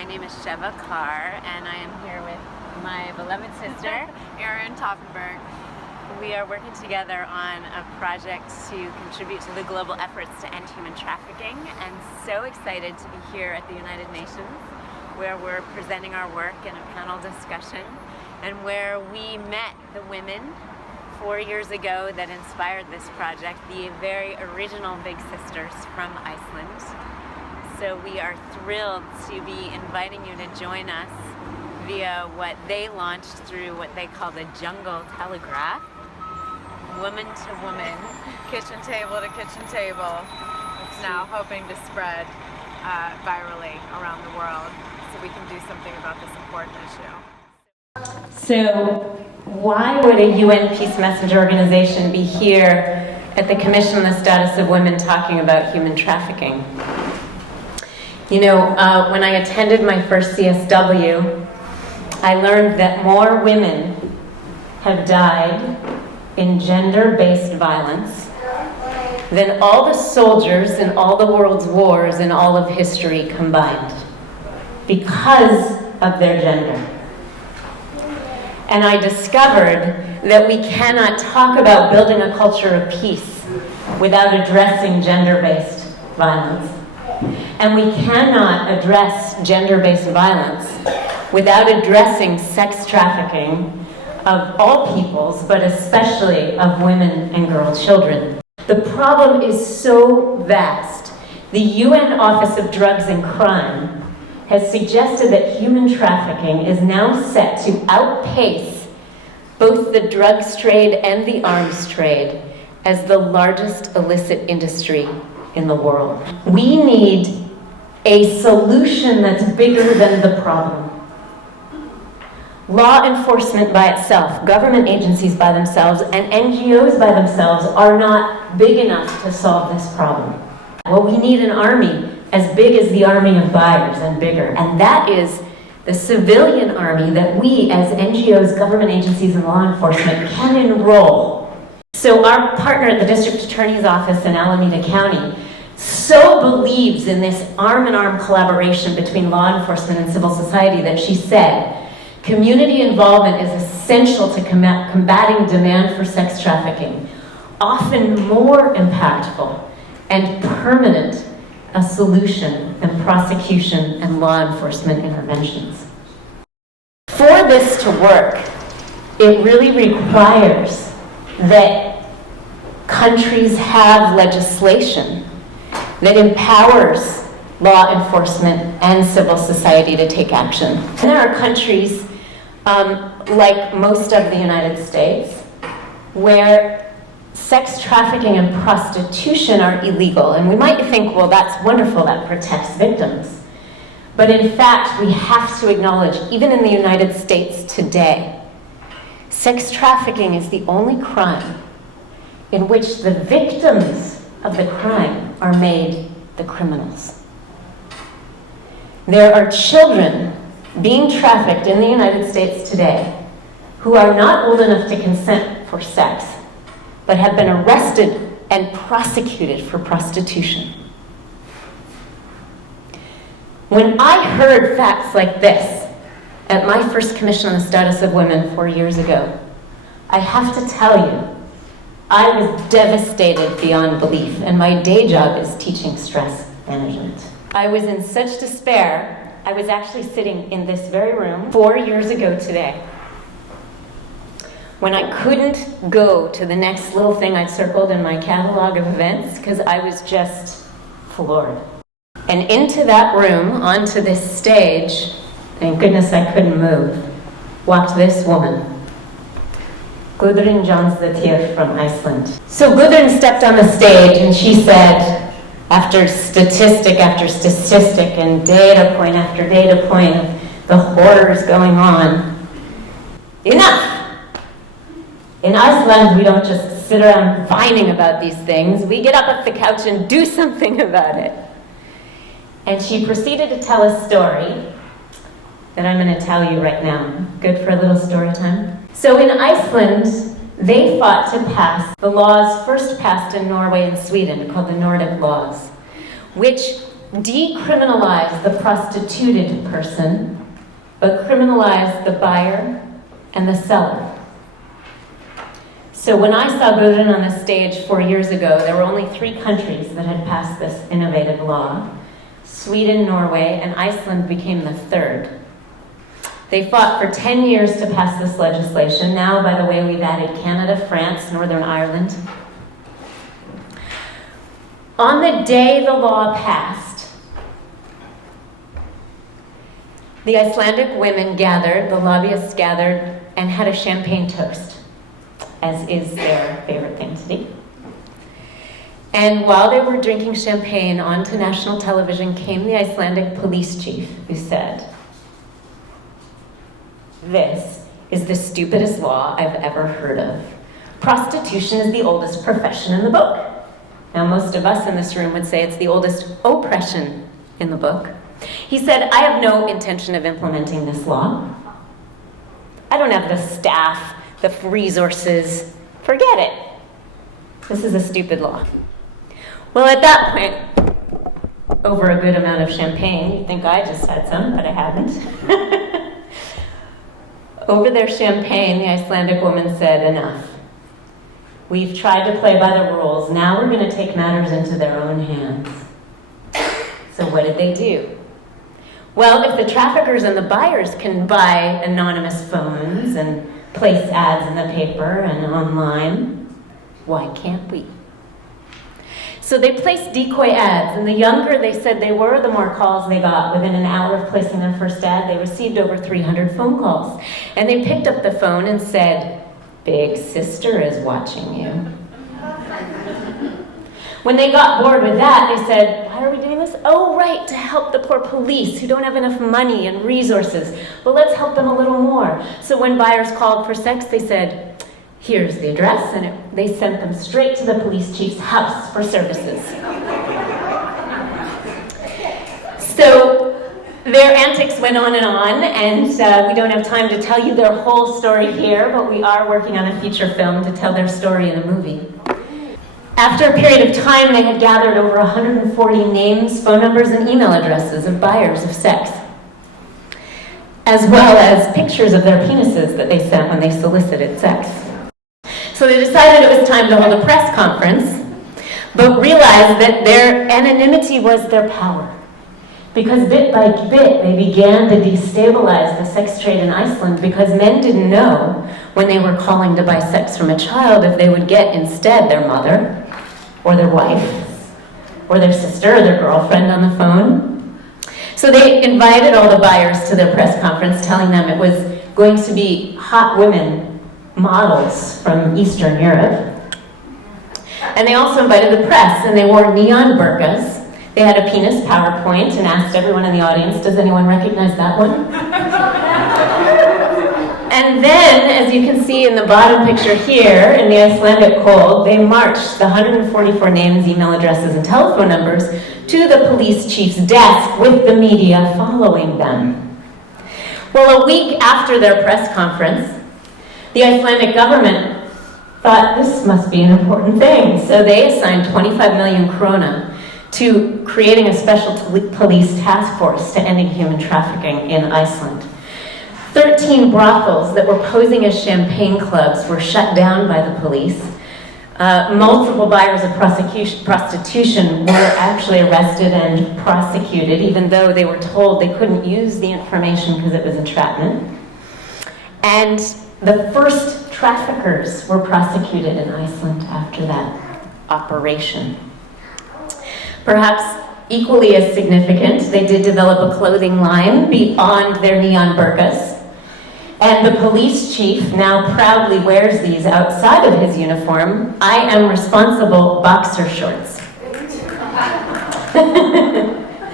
My name is Sheva Carr, and I am here with my beloved sister, Erin Toffenberg. We are working together on a project to contribute to the global efforts to end human trafficking, and so excited to be here at the United Nations, where we're presenting our work in a panel discussion, and where we met the women 4 years ago that inspired this project, the very original Big Sisters from Iceland. So we are thrilled to be inviting you to join us via what they launched through what they call the Jungle Telegraph, woman to woman, Kitchen table to kitchen table. It's now hoping to spread virally around the world so we can do something about this important issue. So why would a UN Peace Messenger organization be here at the Commission on the Status of Women talking about human trafficking? You know, when I attended my first CSW, I learned that more women have died in gender-based violence than all the soldiers in all the world's wars in all of history combined, because of their gender. And I discovered that we cannot talk about building a culture of peace without addressing gender-based violence. And we cannot address gender-based violence without addressing sex trafficking of all peoples, but especially of women and girl children. The problem is so vast. The UN Office of Drugs and Crime has suggested that human trafficking is now set to outpace both the drugs trade and the arms trade as the largest illicit industry in the world. We need a solution that's bigger than the problem. Law enforcement by itself, government agencies by themselves, and NGOs by themselves are not big enough to solve this problem. Well, we need an army as big as the army of buyers and bigger, and that is the civilian army that we as NGOs, government agencies, and law enforcement can enroll. So our partner at the District Attorney's Office in Alameda County so believes in this arm-in-arm collaboration between law enforcement and civil society that she said, community involvement is essential to combating demand for sex trafficking, often more impactful and permanent a solution than prosecution and law enforcement interventions. For this to work, it really requires that countries have legislation that empowers law enforcement and civil society to take action. And there are countries, like most of the United States, where sex trafficking and prostitution are illegal. And we might think, well, that's wonderful, that protects victims. But in fact, we have to acknowledge, even in the United States today, sex trafficking is the only crime in which the victims of the crime are made the criminals. There are children being trafficked in the United States today who are not old enough to consent for sex, but have been arrested and prosecuted for prostitution. When I heard facts like this at my first Commission on the Status of Women 4 years ago, I have to tell you, I was devastated beyond belief, and my day job is teaching stress management. I was in such despair, I was actually sitting in this very room 4 years ago today, when I couldn't go to the next little thing I'd circled in my catalog of events because I was just floored. And into that room, onto this stage, thank goodness I couldn't move, walked this woman, Gudrun Jónsdóttir from Iceland. So Gudrun stepped on the stage and she said, after statistic after statistic and data point after data point of the horrors going on, enough! In Iceland, we don't just sit around whining about these things. We get up off the couch and do something about it. And she proceeded to tell a story that I'm going to tell you right now. Good for a little story time? So in Iceland, they fought to pass the laws first passed in Norway and Sweden called the Nordic laws, which decriminalize the prostituted person, but criminalize the buyer and the seller. So when I saw Gudrun on the stage 4 years ago, there were only 3 countries that had passed this innovative law. Sweden, Norway, and Iceland became the 3rd. They fought for 10 years to pass this legislation. Now, by the way, we've added Canada, France, Northern Ireland. On the day the law passed, the Icelandic women gathered, the lobbyists gathered, and had a champagne toast, as is their favorite thing to do. And while they were drinking champagne, onto national television came the Icelandic police chief, who said, "This is the stupidest law I've ever heard of. Prostitution is the oldest profession in the book." Now, most of us in this room would say it's the oldest oppression in the book. He said, "I have no intention of implementing this law. I don't have the staff, the resources. Forget it. This is a stupid law." Well, at that point, over a good amount of champagne, you'd think I just had some, but I haven't. Over their champagne, the Icelandic woman said, "Enough. We've tried to play by the rules. Now we're going to take matters into their own hands." So what did they do? Well, if the traffickers and the buyers can buy anonymous phones and place ads in the paper and online, why can't we? So they placed decoy ads, and the younger they said they were, the more calls they got. Within an hour of placing their first ad, they received over 300 phone calls. And they picked up the phone and said, "Big sister is watching you." When they got bored with that, they said, "Why are we doing this? Oh, right, to help the poor police who don't have enough money and resources. Well, let's help them a little more." So when buyers called for sex, they said, "Here's the address," and they sent them straight to the police chief's house for services. So their antics went on, and we don't have time to tell you their whole story here, but we are working on a feature film to tell their story in a movie. After a period of time, they had gathered over 140 names, phone numbers, and email addresses of buyers of sex, as well as pictures of their penises that they sent when they solicited sex. So they decided it was time to hold a press conference, but realized that their anonymity was their power. Because bit by bit, they began to destabilize the sex trade in Iceland, because men didn't know when they were calling to buy sex from a child if they would get instead their mother, or their wife, or their sister, or their girlfriend on the phone. So they invited all the buyers to their press conference, telling them it was going to be hot women models from Eastern Europe. And they also invited the press, and they wore neon burqas. They had a penis PowerPoint and asked everyone in the audience, "Does anyone recognize that one?" And then, as you can see in the bottom picture here, in the Icelandic cold, they marched the 144 names, email addresses, and telephone numbers to the police chief's desk with the media following them. Well, a week after their press conference, the Icelandic government thought this must be an important thing, so they assigned 25 million krona to creating a special police task force to ending human trafficking in Iceland. 13 brothels that were posing as champagne clubs were shut down by the police. Multiple buyers of prostitution were actually arrested and prosecuted, even though they were told they couldn't use the information because it was entrapment. And the first traffickers were prosecuted in Iceland after that operation. Perhaps equally as significant, they did develop a clothing line beyond their neon burqas. And the police chief now proudly wears these outside of his uniform. "I am responsible" boxer shorts.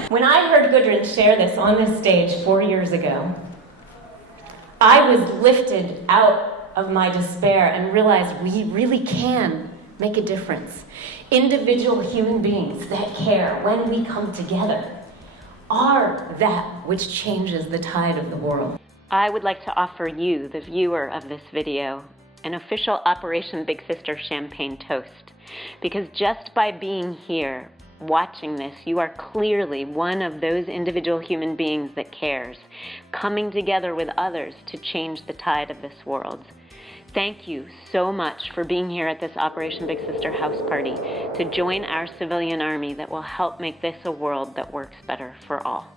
When I heard Gudrun share this on this stage 4 years ago, I was lifted out of my despair and realized we really can make a difference. Individual human beings that care, when we come together, are that which changes the tide of the world. I would like to offer you, the viewer of this video, an official Operation Big Sister Champagne Toast, because just by being here, watching this, you are clearly one of those individual human beings that cares, coming together with others to change the tide of this world. Thank you so much for being here at this Operation Big Sister house party to join our civilian army that will help make this a world that works better for all.